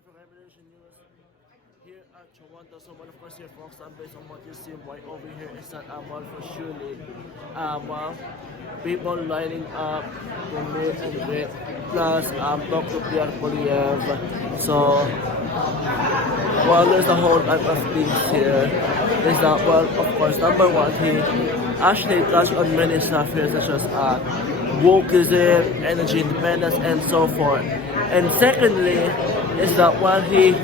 John from Revolution News here at Toronto. So, well, of course, here, folks, based on what you see right over here is that well, for surely, well, people lining up to meet and greet. Plus, Dr. Pierre Poilievre. So, well, there's a whole type of things here. Is that, well, of course, number one, he actually touched on many stuff here, such as wokeism, energy independence, and so forth. And secondly, is that while he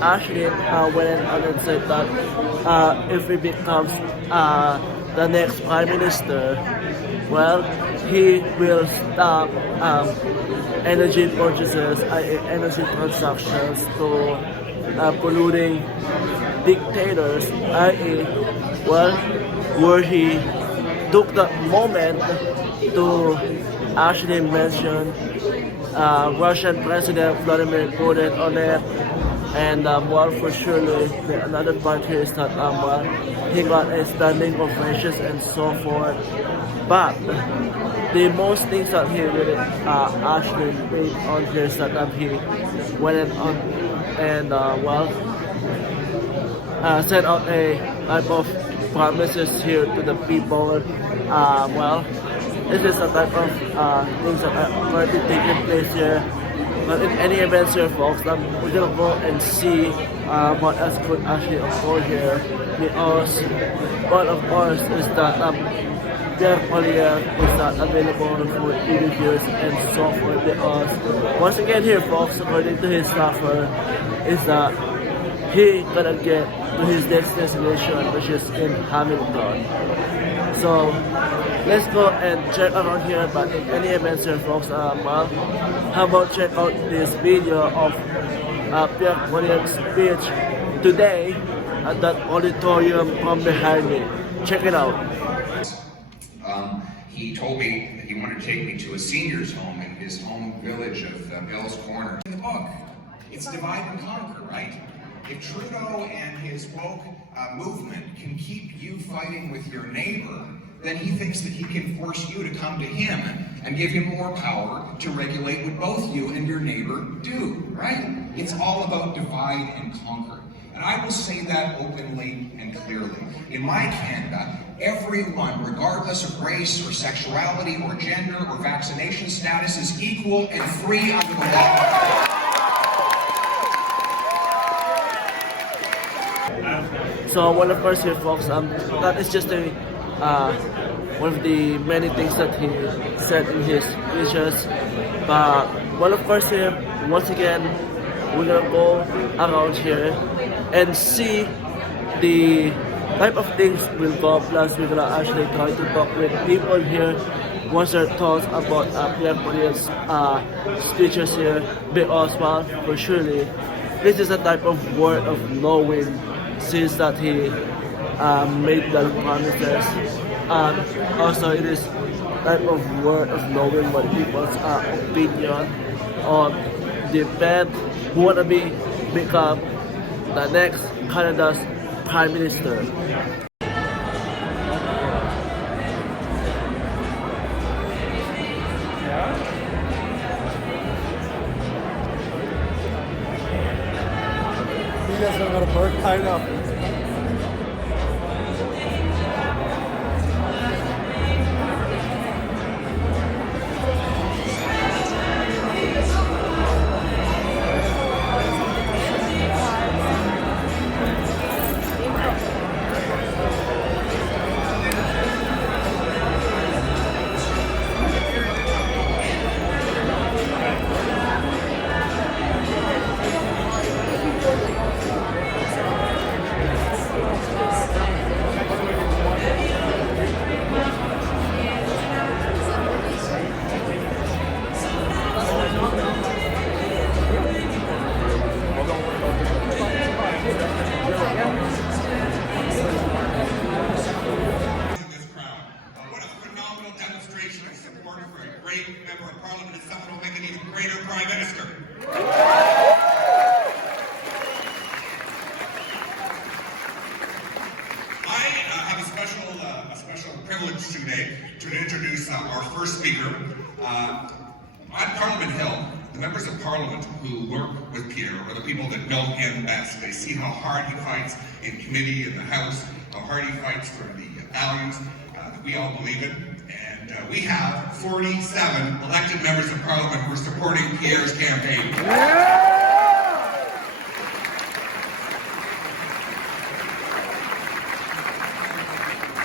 actually went on and said that if he becomes the next prime minister, well, he will stop energy purchases, energy transactions to polluting dictators, i.e., well, where he took that moment to actually mention Russian President Vladimir Putin on it. And well, for surely, another part here is that well, he got a standing ovations and so forth. But the most things that he really actually made on here is that he went on and well, sent out a type of promises here to the people. Well, this is a type of things that are currently taking place here. But in any events here, folks, we're gonna go and see what else could actually occur here. Because one of course is that Pierre Poilievre is not available for interviews and so forth. Because once again here, folks, according to his staffer, is that he gonna get to his destination, which is in Hamilton. So let's go and check around here. But in any events here, folks, well, how about check out this video of Pierre Poilievre's speech today at that auditorium from behind me. Check it out. He told me that he wanted to take me to a senior's home in his home village of Bill's Corner. In the book, it's divide and conquer, right? If Trudeau and his woke movement can keep you fighting with your neighbor, then he thinks that he can force you to come to him and give him more power to regulate what both you and your neighbor do, right? It's all about divide and conquer. And I will say that openly and clearly. In my Canada, everyone, regardless of race or sexuality or gender or vaccination status, is equal and free under the law. So, well, of course, here, folks, that is just a one of the many things that he said in his speeches. But, well, of course, here, once again, we're gonna go around here and see the type of things we'll go. Plus, we're gonna actually try to talk with people here. What's their thoughts about Pierre Poilievre's speeches here? Because, well, for surely, this is a type of word of knowing since that he made the promises. And also, it is type of word of knowing what people's opinion on the man who wanna become the next Canada's Prime Minister. You guys don't go to park? I know. Member of Parliament and someone who will make an even greater Prime Minister. I have a special privilege today to introduce our first speaker. On Parliament Hill, the members of Parliament who work with Pierre are the people that know him best. They see how hard he fights in committee, in the House, how hard he fights for the values that we all believe in. And we have 47 elected members of Parliament who are supporting Pierre's campaign.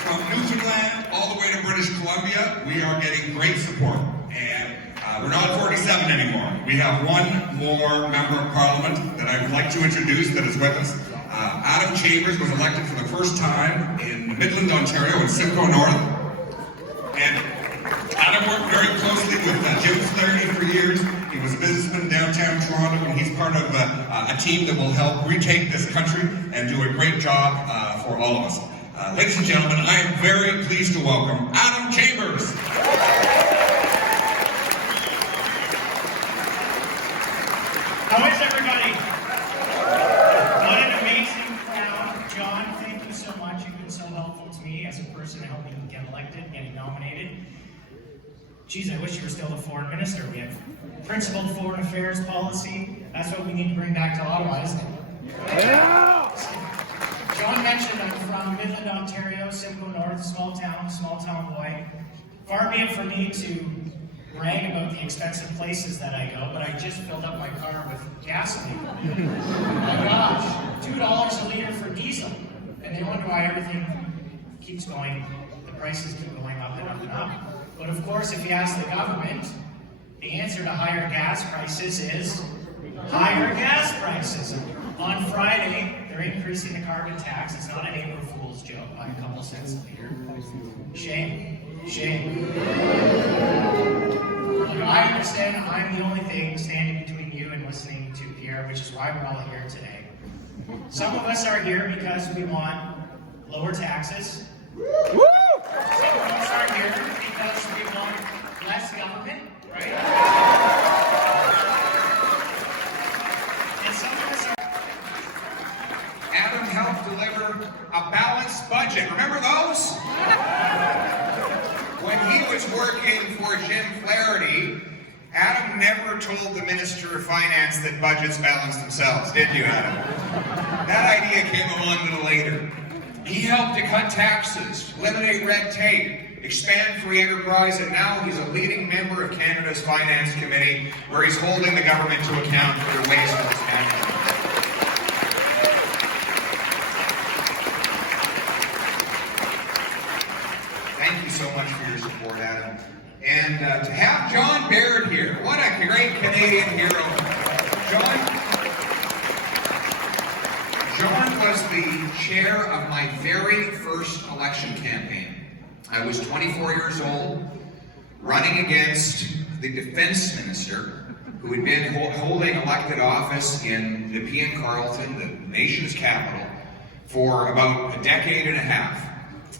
From Newfoundland all the way to British Columbia, we are getting great support. And we're not 47 anymore. We have one more member of Parliament that I would like to introduce that is with us. Adam Chambers was elected for the first time in Midland, Ontario, in Simcoe North. And Adam worked very closely with Jim Flaherty for years. He was a businessman in downtown Toronto, and he's part of a team that will help retake this country and do a great job for all of us. Ladies and gentlemen, I am very pleased to welcome Adam Chambers. How is everybody? What an amazing crowd. John, thank you so much. You've been so helpful to me as a person to help me get elected, getting nominated. Geez, I wish you were still the foreign minister. We have principled foreign affairs policy. That's what we need to bring back to Ottawa, isn't it? Yeah! John mentioned I'm from Midland, Ontario, Simcoe North, small town boy. Far be it for me to brag about the expensive places that I go, but I just filled up my car with gasoline. My gosh, $2 a liter for diesel. And they wonder why everything keeps going, the prices keep going up and up and up. But of course, if you ask the government, the answer to higher gas prices is higher gas prices. On Friday, they're increasing the carbon tax. It's not an April Fool's joke by a couple cents a liter. Shame. Shame. I understand I'm the only thing standing between you and listening to Pierre, which is why we're all here today. Some of us are here because we want lower taxes. Some of us are here because we want less government, right? And some of us are... Adam helped deliver a balanced budget. Remember those? When he was working for Jim Flaherty, Adam never told the Minister of Finance that budgets balance themselves, did you, Adam? That idea came along a little later. He helped to cut taxes, eliminate red tape, expand free enterprise, and now he's a leading member of Canada's Finance Committee, where he's holding the government to account for their waste and mismanagement. Thank you so much for your support, Adam. And to have John Baird here, what a great Canadian hero. John was the chair of my very first election campaign. I was 24 years old, running against the defense minister, who had been holding elected office in Nepean Carleton, the nation's capital, for about a decade and a half.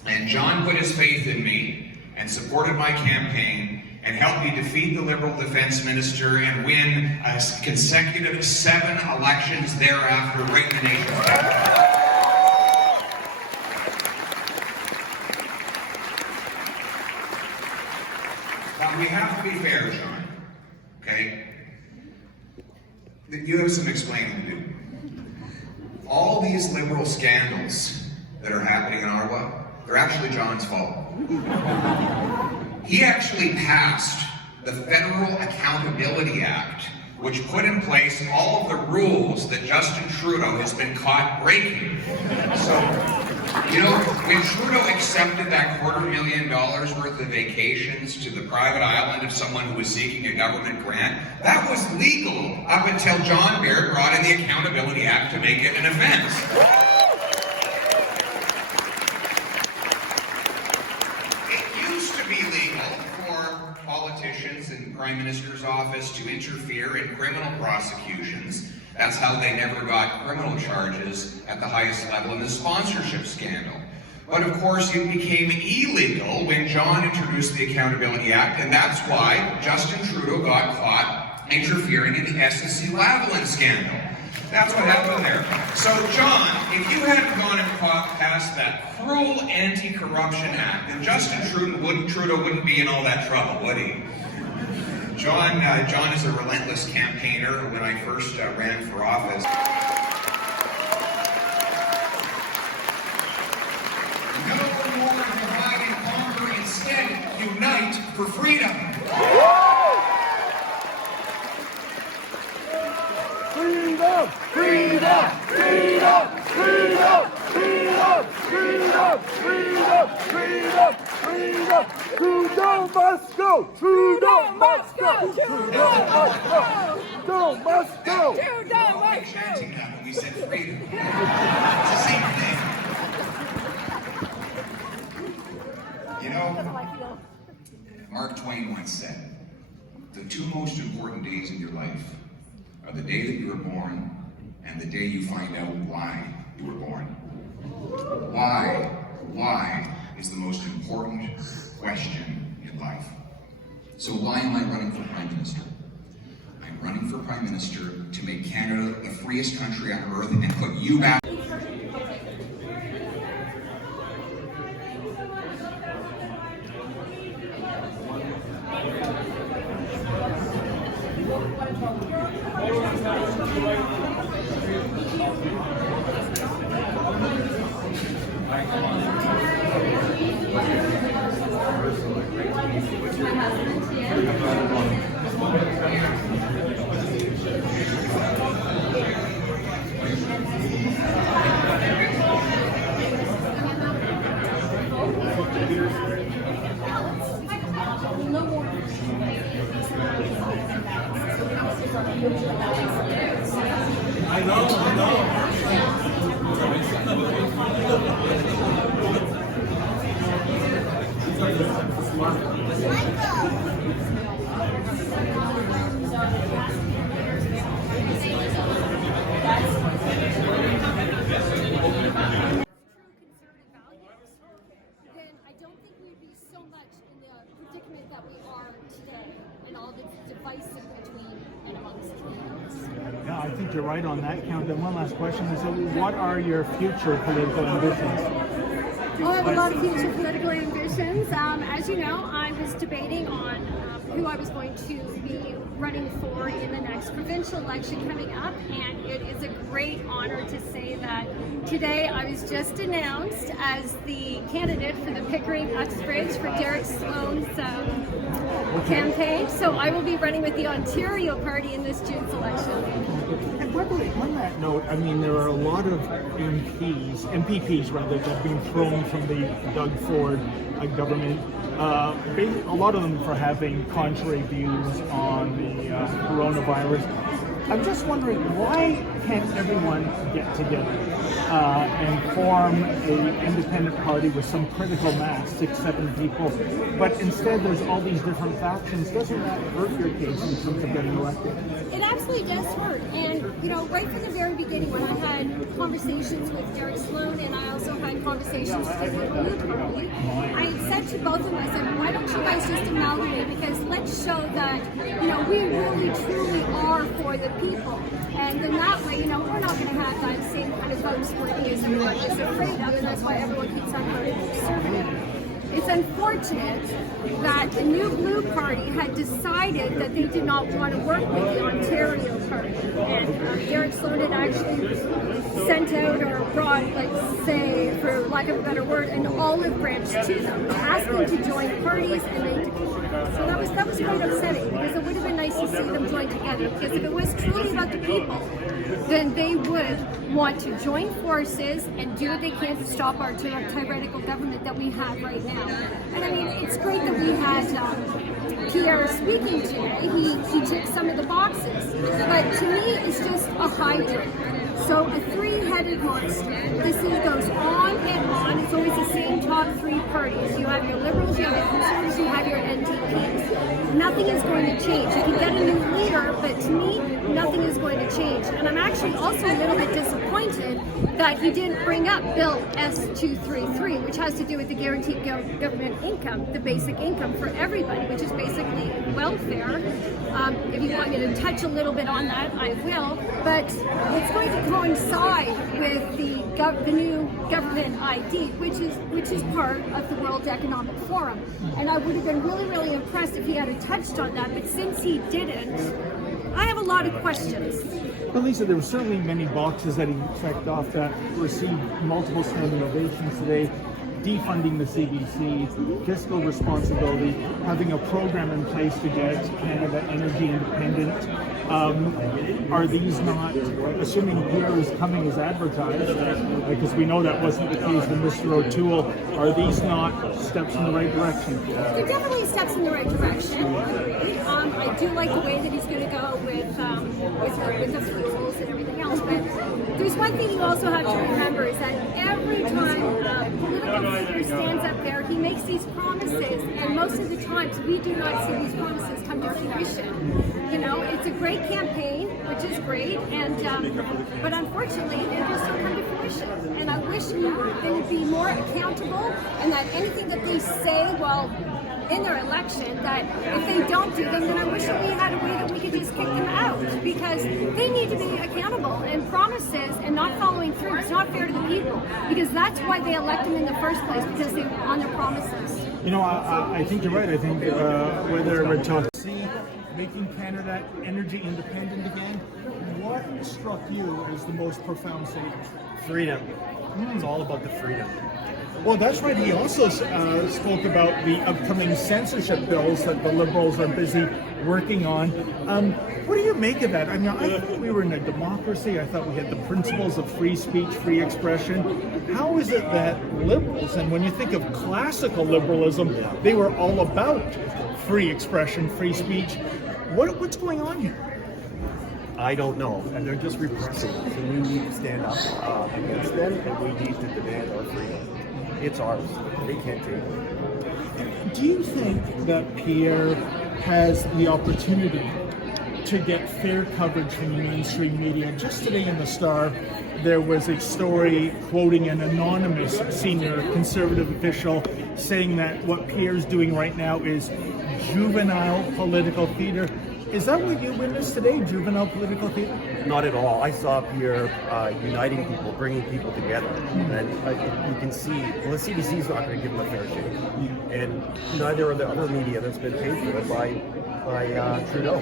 And John put his faith in me and supported my campaign and helped me defeat the Liberal defense minister and win a consecutive 7 elections thereafter right in the nation's capital. Now, we have to be fair, John, okay? You have some explaining to do. All these Liberal scandals that are happening in Ottawa, they're actually John's fault. He actually passed the Federal Accountability Act, which put in place all of the rules that Justin Trudeau has been caught breaking. So, you know, when Trudeau accepted that $250,000 worth of vacations to the private island of someone who was seeking a government grant, that was legal up until John Baird brought in the Accountability Act to make it an offense. Politicians and Prime Minister's office to interfere in criminal prosecutions. That's how they never got criminal charges at the highest level in the sponsorship scandal. But of course, it became illegal when John introduced the Accountability Act, and that's why Justin Trudeau got caught interfering in the SSC-Lavalin scandal. That's what happened there. So, John, if you hadn't gone and passed that cruel Anti-Corruption Act, then Justin Trudeau wouldn't be in all that trouble, would he? John is a relentless campaigner. When I first ran for office, no more divide and conquer. Instead, unite for freedom. Freedom! Freedom! Freedom! Freedom! Freedom! Freedom! Freedom! Freedom! Freedom! Trudeau must go! Trudeau must go! Trudeau must go! Trudeau must go! We're all chanting that when we said freedom. It's the same thing. You know, Mark Twain once said, the two most important days in your life are the day that you were born and the day you find out why you were born. Why is the most important question in life. So why am I running for Prime Minister? I'm running for Prime Minister to make Canada the freest country on earth and put you back. Yeah, I think you're right on that count. And one last question is, what are your future political ambitions? Well, I have a lot of future political ambitions. As you know, I was debating on who I was going to be running for in the next provincial election coming up, and it is a great honor to say that today I was just announced as the candidate for the Pickering Uxbridge for Derek Sloan's campaign. So I will be running with the Ontario Party in this June's election. And by the way, on that note, I mean, there are a lot of MPPs rather, that have been thrown from the Doug Ford government. A lot of them for having contrary views on the coronavirus. I'm just wondering, why can't everyone get together and form an independent party with some critical mass, 6-7 people, but instead there's all these different factions? Doesn't that hurt your case in terms of getting elected? It absolutely does hurt. And, you know, right from the very beginning when I had conversations with Derek Sloan and I also had conversations with the Blue Party, I had said to both of them, I said, why don't you guys just amalgamate? Because let's show that, you know, we really truly are for the people. And then that way, you know, we're not going to have that same kind of vote splitting as everyone is afraid of, and that's why everyone keeps on voting conservative. It's unfortunate that the New Blue Party had decided that they did not want to work with the Ontario Party. And Derek Sloan had actually sent out or brought, let's say, for lack of a better word, an olive branch to them, asking to join parties, and they declined. So that was quite upsetting, because it would have been nice to see them join together. Because if it was truly about the people, then they would want to join forces and do what they can to stop our tyrannical government that we have right now. And I mean, it's great that we had Pierre speaking today. He ticked some of the boxes, but to me, it's just a hybrid. So a three-headed monster. This thing goes on and on. It's always the same top three parties. You have your Liberals, you have your Conservatives, you have your NDPs. Nothing is going to change. You can get a new leader, but to me, nothing is going to change. And I'm actually also a little bit disappointed that he didn't bring up Bill S-233, which has to do with the guaranteed government income, the basic income for everybody, which is basically welfare. If you want me to touch a little bit on that, I will. But it's going to coincide with the new government ID, which is part of the World Economic Forum. And I would have been really, really impressed if he had touched on that. But since he didn't, I have a lot of questions. Well, Lisa, there were certainly many boxes that he checked off that received multiple standing ovations today. Defunding the CBC, fiscal responsibility, having a program in place to get Canada energy independent. Are these not, assuming Pierre is coming as advertised, because we know that wasn't the case with Mr. O'Toole, are these not steps in the right direction? They're definitely steps in the right direction. I do like the way that he's going to go with the fuels and everything else, but there's one thing you also have to remember is that every time a political figure stands up there, he makes these promises, and most of the times we do not see these promises come to fruition. You know, it's a great campaign, which is great, and but unfortunately, they just don't come to fruition. And I wish they would be more accountable, and that anything that they say, well, in their election, that if they don't do them, then I wish that we had a way that we could just kick them out, because they need to be accountable, and promises and not following through, it's not fair to the people, because that's why they elect them in the first place, because they were on their promises. You know, I think you're right. I think whether we're talking making Canada energy independent again, what struck you as the most profound statement? Freedom. It's all about the freedom. Well, that's right. He also spoke about the upcoming censorship bills that the Liberals are busy working on. What do you make of that? I mean, I thought we were in a democracy. I thought we had the principles of free speech, free expression. How is it that Liberals, and when you think of classical liberalism, they were all about free expression, free speech. What's going on here? I don't know, and they're just repressing us, and we need to stand up against them, and we need to demand our freedom. It's ours. They can't take it. Do you think that Pierre has the opportunity to get fair coverage from the mainstream media? Just today in the Star, there was a story quoting an anonymous senior Conservative official saying that what Pierre's doing right now is juvenile political theater. Is that what you witnessed today, juvenile political theater? Not at all. I saw Pierre uniting people, bringing people together, and you can see, well, the CBC is not going to give him a fair shake, and neither are the other media that's been paid for it by Trudeau.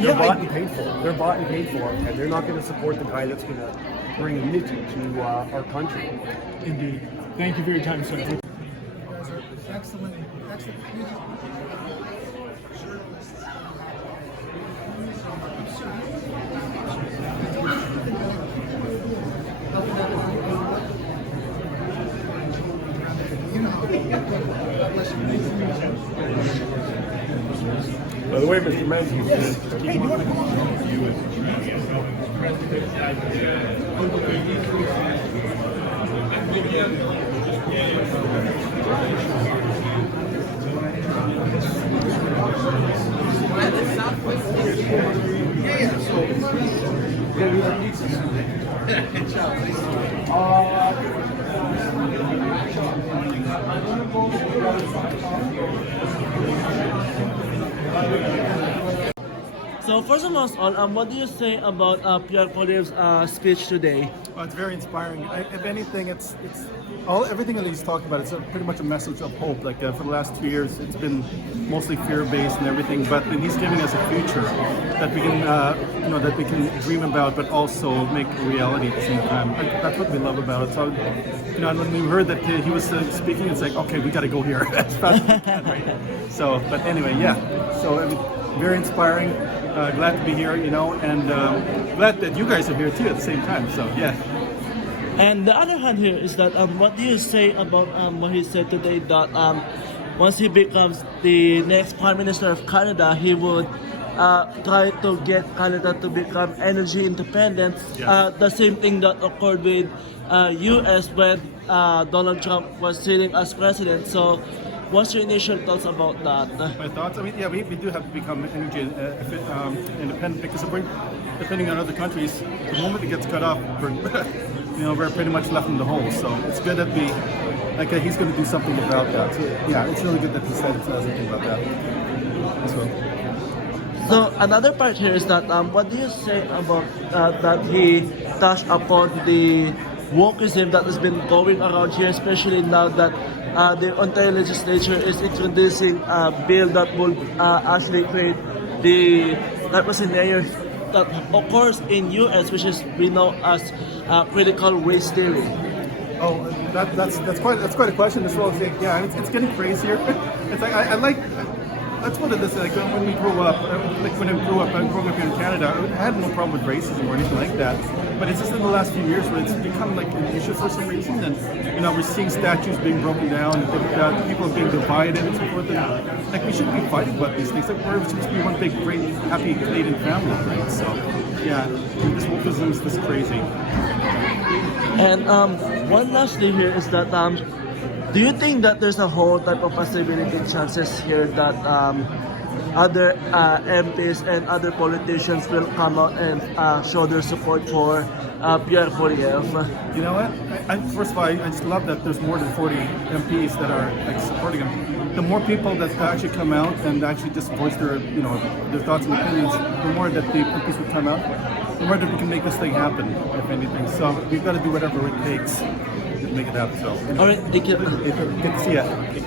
They're bought and paid for. They're bought and paid for, and they're not going to support the guy that's going to bring unity to our country. Indeed. Thank you for your time, sir. Excellent. By the way, Mr. Menzies, Hey, you want to come on? So first of all, what do you say about Pierre Poilievre's speech today? Well, it's very inspiring. If anything, it's everything that he's talked about. It's pretty much a message of hope. Like for the last 2 years, it's been mostly fear-based and everything. But he's giving us a future that we can, that we can dream about, but also make a reality at the same time. That's what we love about it. So, and when we heard that he was speaking, it's like, okay, we got to go here as fast as we can, right? So, but anyway, yeah. So very inspiring. Glad to be here, and glad that you guys are here too at the same time. So yeah. And the other hand here is that what do you say about what he said today, that once he becomes the next Prime Minister of Canada, he would try to get Canada to become energy independent. Yeah. The same thing that occurred with US when Donald Trump was sitting as president. So what's your initial thoughts about that? My thoughts? I mean, yeah, we do have to become energy independent, because if we're depending on other countries, the moment it gets cut off, we're pretty much left in the hole. So it's good that he's going to do something about that. So yeah, it's really good that he said something about that. as well. So another part here is that what do you say about that he touched upon the wokeism that has been going around here, especially now that the Ontario legislature is introducing a bill that will actually create the type of scenario that occurs in US, which is we know as critical race theory. Oh, that's quite a question as well. Yeah, it's getting crazier. It's like I like. Let's put it this way: like when we grew up, I grew up in Canada. I had no problem with racism or anything like that. But it's just in the last few years where it's become like an issue for some reason, and we're seeing statues being broken down, and things like that, people being divided and so forth. And, like we shouldn't be fighting about these things. Like we're supposed to be one big, great, happy Canadian family, right? So, yeah, this wokeism is just crazy. And one last thing here is that do you think that there's a whole type of possibility chances here that other MPs and other politicians will come out and show their support for Pierre Poilievre? You know what? First of all, I just love that there's more than 40 MPs that are like supporting him. The more people that actually come out and actually just voice their thoughts and opinions, the more that the MPs would come out, the more that we can make this thing happen, if anything. So we've got to do whatever it takes to make it happen. So, All right, thank you. good to see you.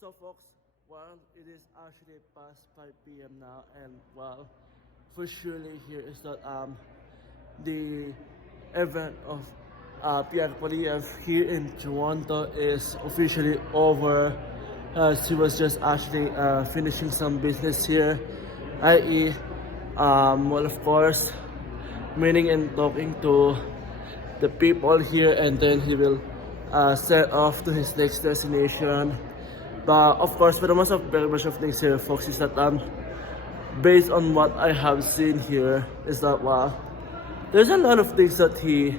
So folks, well, it is actually past 5 p.m. now, and well, for surely here is that the event of Pierre Poilievre here in Toronto is officially over. She was just actually finishing some business here, i.e., well, of course, meeting and talking to the people here, and then he will set off to his next destination. But of course, for the most of very much of things here, folks, is that based on what I have seen here, is that there's a lot of things that he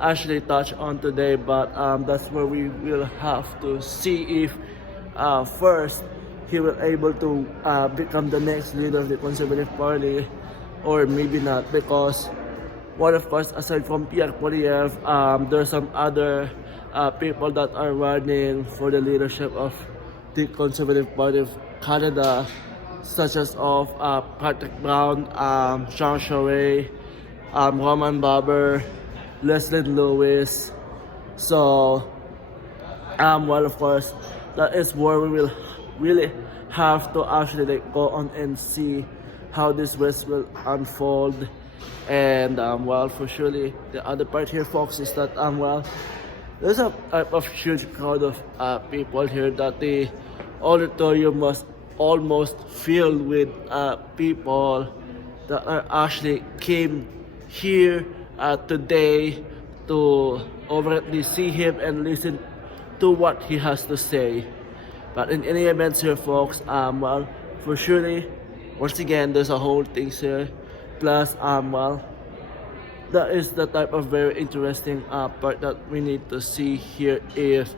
actually touched on today, but that's where we will have to see if first he will able to become the next leader of the Conservative Party, or maybe not, because well, of course, aside from Pierre Poilievre, there's some other people that are running for the leadership of the Conservative Party of Canada, such as of Patrick Brown, Jean Charest, Roman Barber, Leslie Lewis. So, well, of course, that is where we will really have to actually go on and see how this race will unfold. And well, for surely the other part here, folks, is that well, there's a type of huge crowd of people here that the auditorium was almost filled with people that are actually came here today to overtly see him and listen to what he has to say. But in any event here, folks, well, for surely, once again, there's a whole thing here. Plus, well, that is the type of very interesting part that we need to see here if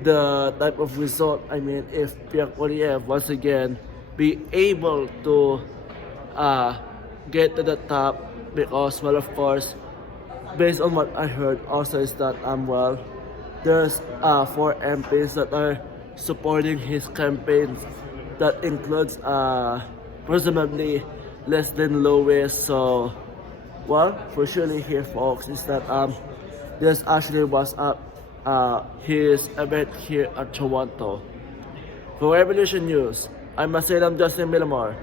the type of result, I mean, if Pierre Poilievre once again be able to get to the top, because, well, of course, based on what I heard also is that, well, there's 4 MPs that are supporting his campaign. That includes presumably less than Lewis. So, well, for surely here, folks, is that this actually was his event here at Toronto. For Revolution News, I'm Maselam Justin Millamore.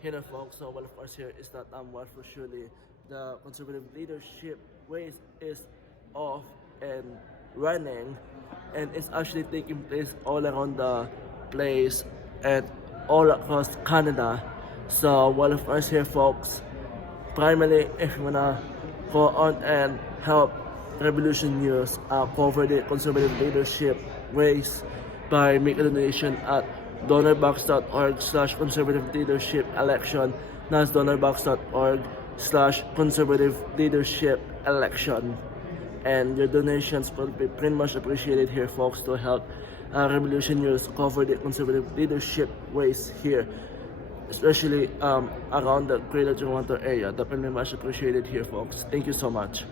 Here folks, so one of us here is that well for surely the conservative leadership race is off and running, and it's actually taking place all around the place and all across Canada. So one of us here folks, primarily if you wanna go on and help Revolution News cover the conservative leadership race by making a donation at donorbox.org/conservative leadership election. That's donorbox.org/conservative leadership election. And your donations will be pretty much appreciated here folks to help Revolution News cover the conservative leadership race here, especially around the Greater Toronto area. That will be much appreciated here folks. Thank you so much.